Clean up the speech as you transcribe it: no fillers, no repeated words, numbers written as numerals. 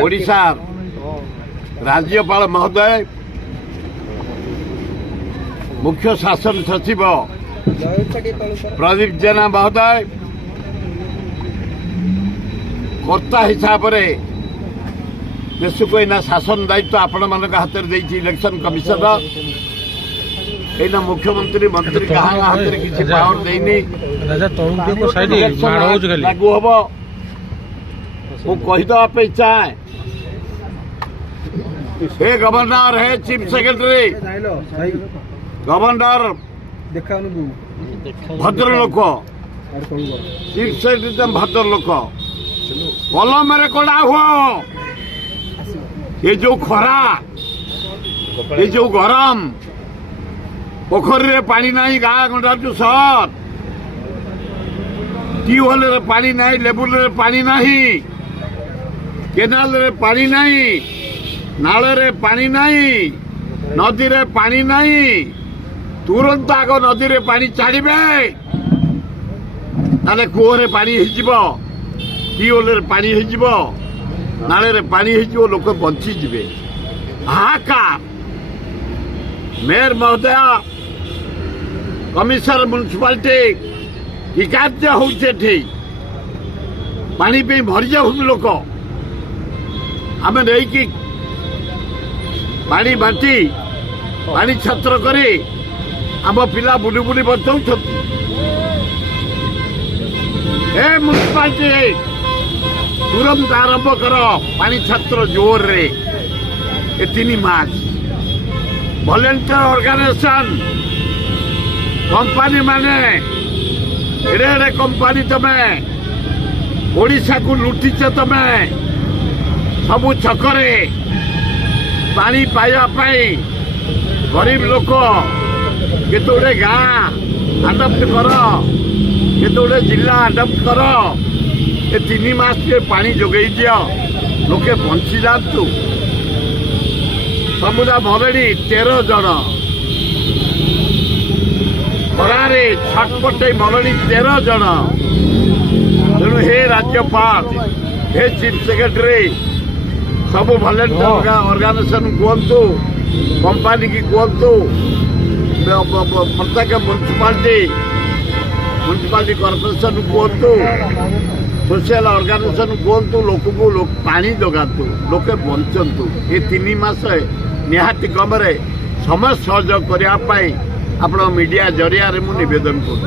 ओडिशा राज्यपाल महोदय मुख्य शासन सचिव प्रदीप जेना महोदय कर्ता हिसाब से देश को एना शासन दायित्व आपण मान हाथ में इलेक्शन कमिशन एना मुख्यमंत्री मंत्री क्या हाथ में किसी पावर देनी लागू हम वो कहीदे चाहे हे गवर्नर है चीफ सेक्रेटरी गवर्नर भद्र लोक चीफ सेक्रेटरी भद्र लोक कलम कड़ा हुआ ये जो खरा ये जो गरम पोखरी रे पानी नहीं गाँ गंडा जो सहर ट्यूबवेल रे पानी नहीं लेबुल रे पानी नहीं केनाल रे पानी नहीं नाल रे पानी नहीं नदी रे पानी नहीं तुरंत आग नदी रे पानी छाड़े ना कूह रे पानी ट्यूबवेल रे पानी नाले रे पानी लोक बंची जीवे हाहाकार मेयर महोदय कमिशनर म्युनिसिपालिटी कि कार्य होती पानी पे भरी जाऊ लोक आम नहीं पानी बांटी पानी छत्र करे आम पिला बुली बुली बचाऊ म्युनिसिपालिटी तुरंत आरंभ कर पानी छत्र जोर रे ए 3 मार्च वॉलंटियर ऑर्गेनाइजेशन कंपनी माने एड़े कंपनी तमें ओडिशा को लुटिच तमें सबू छकरे पानी पाइबा गरीब लोक केतोड़े गाँ आडप्ट कर केतोड़े जिला आडप्ट कर ए 3 मास पानी जोगे दियो लोके बंची जातु समुदा मरड़ी 13 जन खरारे छटपटे मरड़ी 13 जन तेणु हे राज्यपाल हे चीफ सेक्रेटरी सब वॉलंटियर ऑर्गेनाइजेशन कहतु कंपनी की कहतु प्रत्येक म्युनिसिपालिटी कॉर्पोरेशन कहतु सोशल ऑर्गेनाइजेशन कहतु लोक को पानी जगातु लोके बंचतु ये 3 मास निहाती कमरे समस्त सहयोग करने मीडिया जरिया मुझे निवेदन कर।